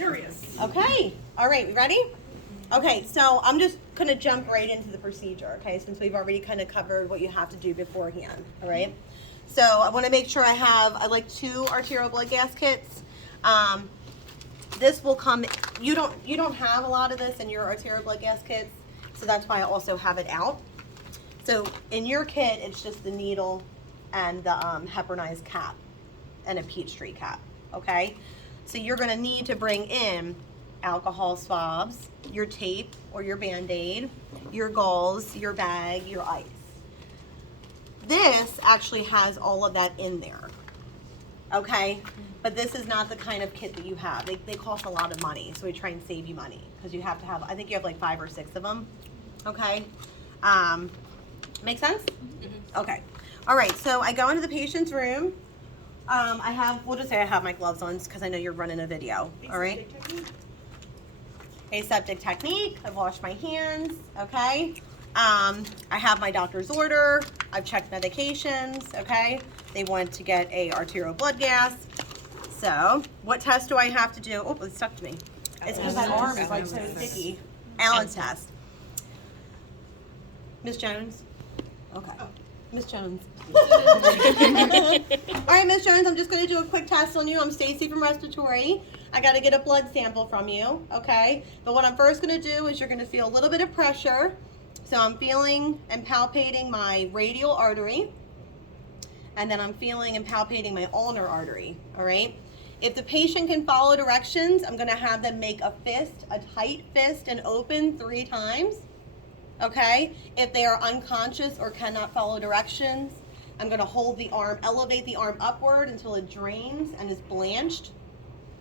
Serious. Okay, all right, you ready? Okay, so I'm just gonna jump right into the procedure, okay, since we've already kind of covered what you have to do beforehand, all right? So I wanna make sure I like 2 arterial blood gas kits. This will come, you don't have a lot of this in your arterial blood gas kits, so that's why I also have it out. So in your kit, it's just the needle and the heparinized cap and a Peachtree cap, okay? So you're gonna need to bring in alcohol swabs, your tape or your Band-Aid, your gauze, your bag, your ice. This actually has all of that in there, okay? But this is not the kind of kit that you have. They cost a lot of money, so we try and save you money because you have to have, I think you have like 5 or 6 of them, okay? Make sense? Mm-hmm. Okay. All right, so I go into the patient's room. We'll just say I have my gloves on because I know you're running a video, all right? Aseptic technique, I've washed my hands, okay? I have my doctor's order, I've checked medications, okay? They want to get a arterial blood gas. So, what test do I have to do? Oh, it stuck to me. It's because that arm is like so sticky. Allen's test. Miss Jones? Okay. Miss Jones. All right, Miss Jones, I'm just going to do a quick test on you. I'm Stacy from Respiratory. I got to get a blood sample from you, okay? But what I'm first going to do is you're going to feel a little bit of pressure. So I'm feeling and palpating my radial artery, and then I'm feeling and palpating my ulnar artery, all right? If the patient can follow directions, I'm going to have them make a fist, a tight fist, and open 3 times. Okay, if they are unconscious or cannot follow directions, I'm going to hold the arm, elevate the arm upward until it drains and is blanched.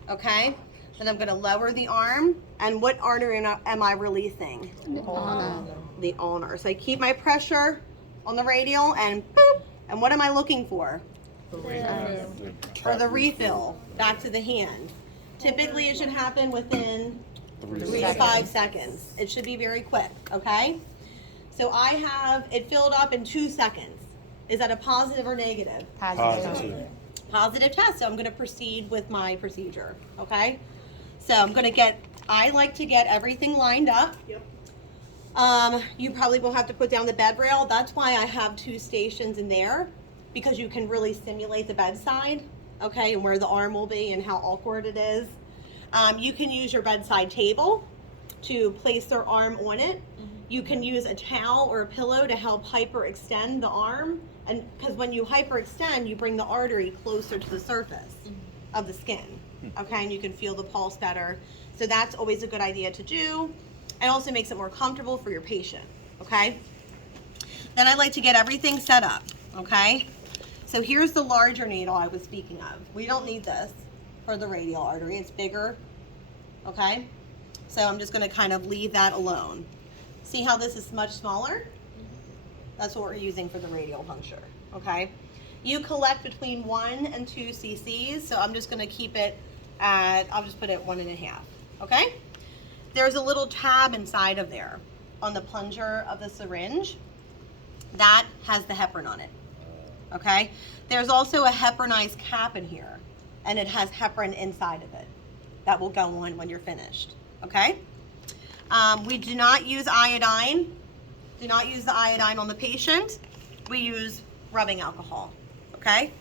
Okay, then I'm going to lower the arm. And what artery am I releasing? The ulnar. The ulnar. So I keep my pressure on the radial and boop. And what am I looking for? For the refill back to the hand. Typically it should happen within 3 to 5 seconds. It should be very quick, okay? So I have it filled up in 2 seconds. Is that a positive or negative? Positive. Positive test, so I'm gonna proceed with my procedure, okay? So I like to get everything lined up. Yep. You probably will have to put down the bed rail. That's why I have 2 stations in there, because you can really simulate the bedside, okay, and where the arm will be and how awkward it is. You can use your bedside table to place their arm on it. You can use a towel or a pillow to help hyperextend the arm, and because when you hyperextend, you bring the artery closer to the surface of the skin, okay, and you can feel the pulse better. So that's always a good idea to do, and also makes it more comfortable for your patient, okay? Then I like to get everything set up, okay? So here's the larger needle I was speaking of. We don't need this for the radial artery, it's bigger, okay? So I'm just gonna kind of leave that alone. See how this is much smaller? That's what we're using for the radial puncture, okay? You collect between 1 and 2 cc's, so I'm just gonna keep it at, I'll just put it 1.5, okay? There's a little tab inside of there on the plunger of the syringe. That has the heparin on it, okay? There's also a heparinized cap in here, and it has heparin inside of it. That will go on when you're finished, okay? We do not use iodine. Do not use the iodine on the patient. We use rubbing alcohol, okay?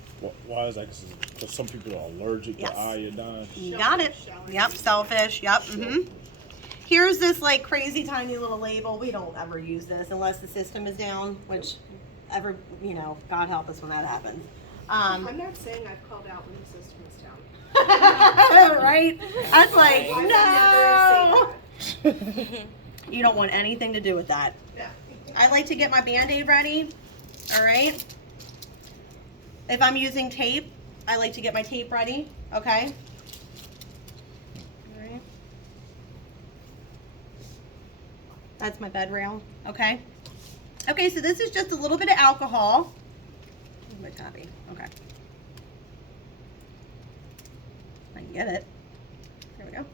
Why is that? Because some people are allergic to iodine. You got it. Yep, selfish, yep. Here's this like crazy tiny little label. We don't ever use this unless the system is down, which God help us when that happens. I'm not saying I've called out when the system is down. Right? That's like, I would no. never say that. You don't want anything to do with that. Yeah. I like to get my Band-Aid ready, all right? If I'm using tape, I like to get my tape ready, okay? All right. That's my bed rail, okay? Okay, so this is just a little bit of alcohol. Where's my tabby? Okay. I can get it. There we go.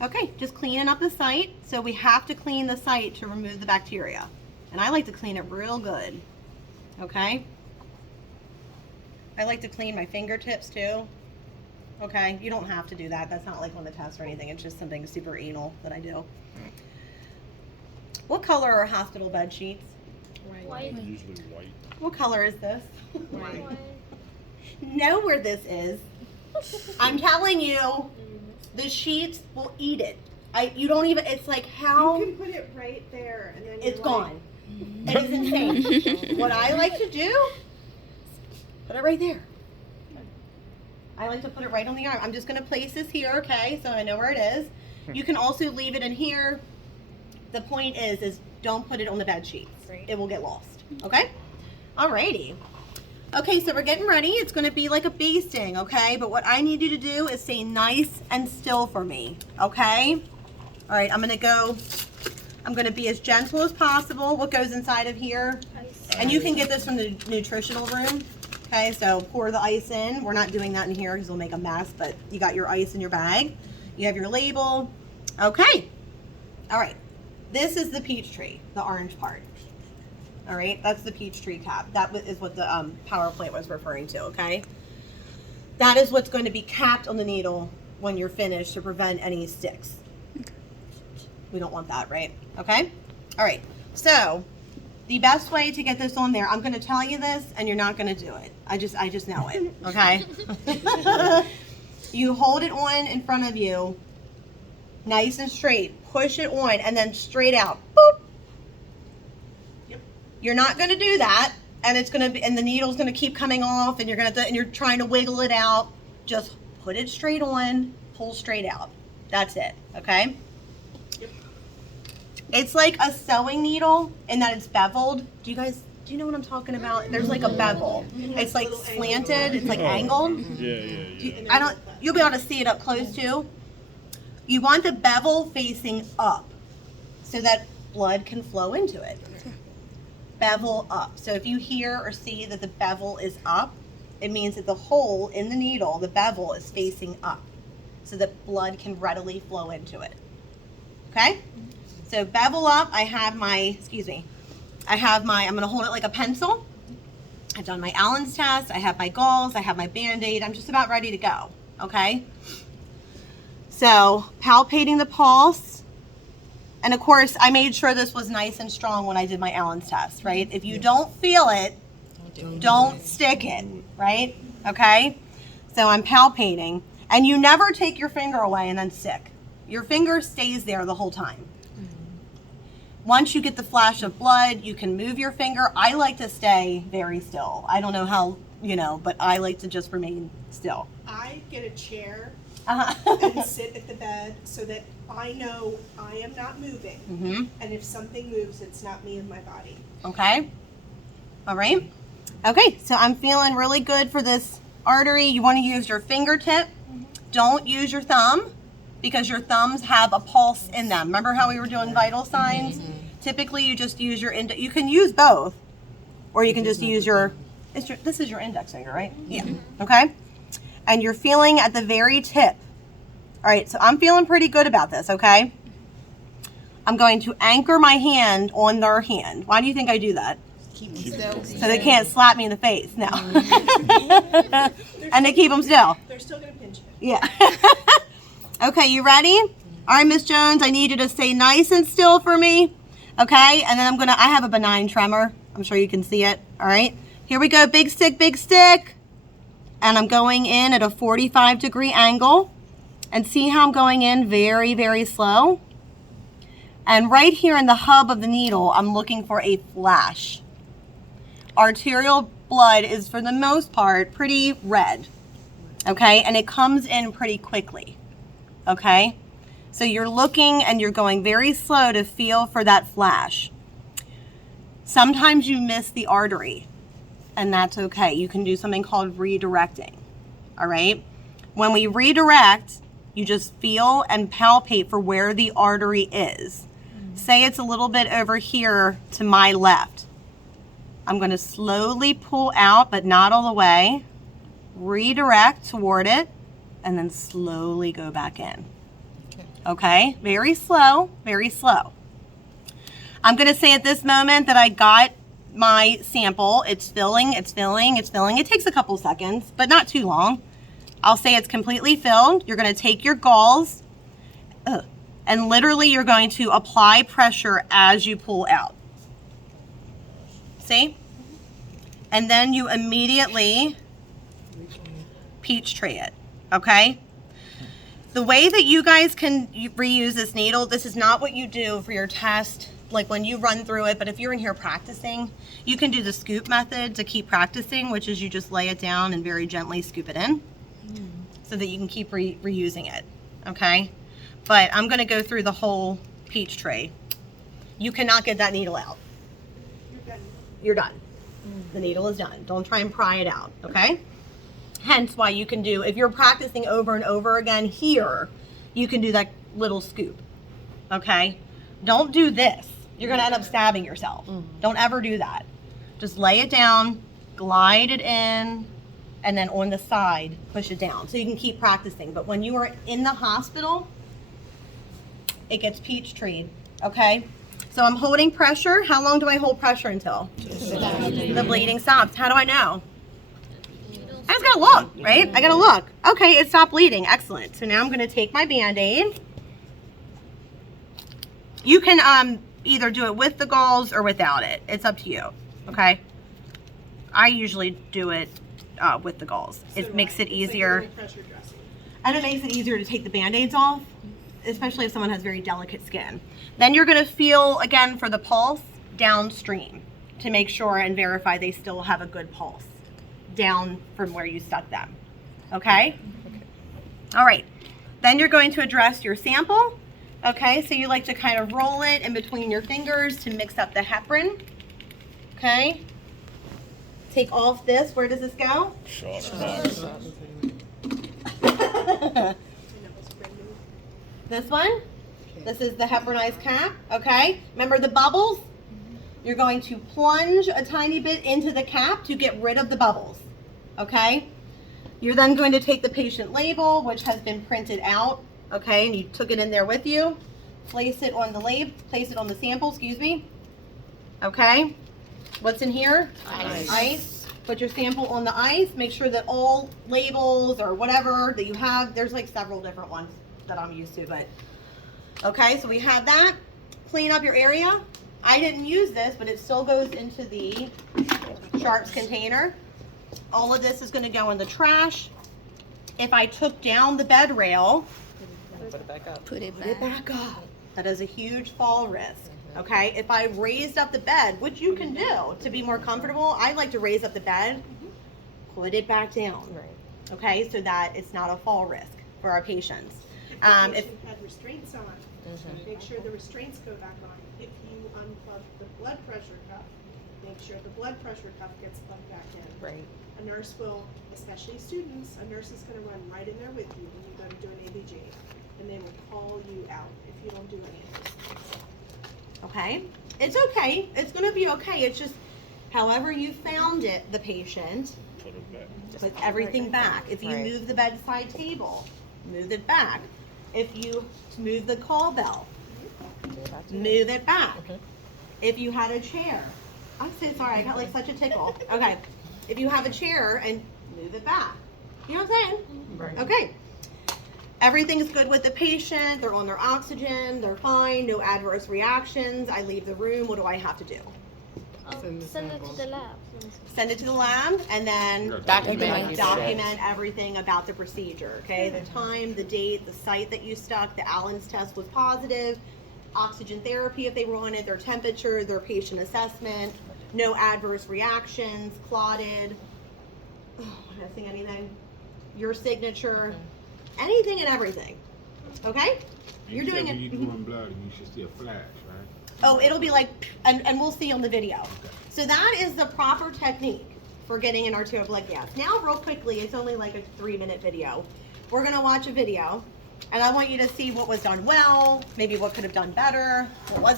Okay, just cleaning up the site. So we have to clean the site to remove the bacteria. And I like to clean it real good, okay? I like to clean my fingertips too. okay? You don't have to do that. That's not like on the test or anything. It's just something super anal that I do. What color are hospital bed sheets? White. Usually white. What color is this? Right. Know where this is. I'm telling you, the sheets will eat it. You don't even, it's like how, You can put it right there and then it's you're gone. It is insane. What I like to do, put it right there. I like to put it right on the arm. I'm just going to place this here, okay, so I know where it is. You can also leave it in here. The point is don't put it on the bed sheets. It will get lost, okay? Alrighty. Okay, so we're getting ready. It's going to be like a basting, okay? But what I need you to do is stay nice and still for me, okay? All right, I'm going to be as gentle as possible. What goes inside of here? Ice. And you can get this from the nutritional room. Okay, so pour the ice in. We're not doing that in here because it'll make a mess, but you got your ice in your bag. You have your label. Okay. All right. This is the peach tree, the orange part. All right, that's the peach tree cap. That is what the power plant was referring to, okay? That is what's going to be capped on the needle when you're finished to prevent any sticks. We don't want that, right? Okay? All right, so the best way to get this on there, I'm going to tell you this and you're not going to do it. I just know it, okay? You hold it on in front of you, nice and straight. Push it on and then straight out. Boop. Yep. You're not going to do that, and it's going to be, and the needle's going to keep coming off, and you're trying to wiggle it out. Just put it straight on, pull straight out. That's it. Okay. Yep. It's like a sewing needle in that it's beveled. Do you know what I'm talking about? There's like a bevel. It's like slanted. It's like angled. Yeah. You'll be able to see it up close too. You want the bevel facing up so that blood can flow into it. Bevel up. So if you hear or see that the bevel is up, it means that the hole in the needle, the bevel, is facing up so that blood can readily flow into it. Okay? So bevel up, I'm going to hold it like a pencil. I've done my Allen's test, I have my gauze, I have my Band-Aid. I'm just about ready to go. Okay? So, palpating the pulse, and of course, I made sure this was nice and strong when I did my Allen's test, right? If you don't feel it, don't stick it, right? Okay? So I'm palpating, and you never take your finger away and then stick. Your finger stays there the whole time. Once you get the flash of blood, you can move your finger. I like to stay very still. I don't know how, but I like to just remain still. I get a chair Uh-huh. and sit at the bed so that I know I am not moving. Mm-hmm. And if something moves, it's not me and my body. Okay. All right. Okay, so I'm feeling really good for this artery. You want to use your fingertip. Don't use your thumb because your thumbs have a pulse in them. Remember how we were doing vital signs? Typically, you just use your index. You can use both, or you can just use this is your index finger, right? Yeah. Okay. And you're feeling at the very tip. All right, so I'm feeling pretty good about this, okay? I'm going to anchor my hand on their hand. Why do you think I do that? Keep still. So they can't slap me in the face. No. And they keep them still. They're still going to pinch it. Yeah. Okay, you ready? All right, Miss Jones, I need you to stay nice and still for me. Okay, and then I have a benign tremor. I'm sure you can see it. All right, here we go. Big stick, big stick. And I'm going in at a 45-degree angle. And see how I'm going in very, very slow? And right here in the hub of the needle, I'm looking for a flash. Arterial blood is, for the most part, pretty red. Okay, and it comes in pretty quickly. Okay, so you're looking and you're going very slow to feel for that flash. Sometimes you miss the artery. And that's okay. You can do something called redirecting. All right. When we redirect, you just feel and palpate for where the artery is. Say it's a little bit over here to my left. I'm going to slowly pull out, but not all the way. Redirect toward it, and then slowly go back in. Okay. Very slow, very slow. I'm going to say at this moment that I got my sample. It's filling, it's filling, it's filling. It takes a couple seconds, but not too long. I'll say it's completely filled. You're going to take your gauze and literally you're going to apply pressure as you pull out. See? And then you immediately peach tray it, okay? The way that you guys can reuse this needle, this is not what you do for your test, like when you run through it, but if you're in here practicing, you can do the scoop method to keep practicing, which is you just lay it down and very gently scoop it in so that you can keep reusing it, okay? But I'm gonna go through the whole peach tray. You cannot get that needle out. You're done. The needle is done. Don't try and pry it out, okay? Hence why you can do, if you're practicing over and over again here, you can do that little scoop, okay? Don't do this. You're gonna end up stabbing yourself. Don't ever do that. Just lay it down, glide it in, and then on the side, push it down. So you can keep practicing. But when you are in the hospital, it gets peach treed, okay? So I'm holding pressure. How long do I hold pressure until? The bleeding stops. How do I know? I just gotta look, right? I gotta look. Okay, it stopped bleeding. Excellent. So now I'm gonna take my Band-Aid. You can either do it with the gauze or without it. It's up to you, okay? I usually do it with the gauze. It makes it easier. And it makes it easier to take the Band-Aids off, especially if someone has very delicate skin. Then you're gonna feel, again, for the pulse, downstream to make sure and verify they still have a good pulse down from where you stuck them, okay? All right, then you're going to address your sample, okay? So you like to kind of roll it in between your fingers to mix up the heparin, okay? Take off this, where does this go? This one? This is the heparinized cap, okay? Remember the bubbles? You're going to plunge a tiny bit into the cap to get rid of the bubbles, okay? You're then going to take the patient label, which has been printed out, okay? And you took it in there with you. Place it on the place it on the sample, excuse me. Okay? What's in here? Ice. Put your sample on the ice. Make sure that all labels or whatever that you have, there's like several different ones that I'm used to, but okay, so we have that. Clean up your area. I didn't use this, but it still goes into the sharps container. All of this is going to go in the trash. If I took down the bed rail, Put it back up. put it back up. That is a huge fall risk. Okay, if I raised up the bed, which you can do to be more comfortable, I like to raise up the bed, put it back down. Right. Okay, so that it's not a fall risk for our patients. If the patient had restraints on, make sure the restraints go back on. If you unplug the blood pressure cuff, make sure the blood pressure cuff gets plugged back in. Right. A nurse will, especially students, a nurse is gonna run right in there with you when you go to do an ABG, and they will call you out if you don't do any of this. Okay, it's okay. It's gonna be okay. It's just, however you found it, the patient, Put it back. put everything back. If you Right. move the bedside table, move it back. If you move the call bell, move it back. If you had a chair, I'm so sorry, I got like such a tickle. Okay, if you have a chair and move it back. You know what I'm saying? Right. Okay. Everything's good with the patient. They're on their oxygen. They're fine. No adverse reactions. I leave the room. What do I have to do? Send it to the lab. Send it to the lab and then Document. everything about the procedure, okay? The time, the date, the site that you stuck, the Allen's test was positive, oxygen therapy if they were on it, their temperature, their patient assessment, no adverse reactions, clotted, missing anything, your signature, anything and everything, okay? You're doing When it. you're doing blood, you should see a flash, right? Oh, it'll be like, and we'll see on the video. So that is the proper technique for getting an arterial blood gas. Now, real quickly, it's only like a 3-minute video. We're gonna watch a video, and I want you to see what was done well, maybe what could have done better, what wasn't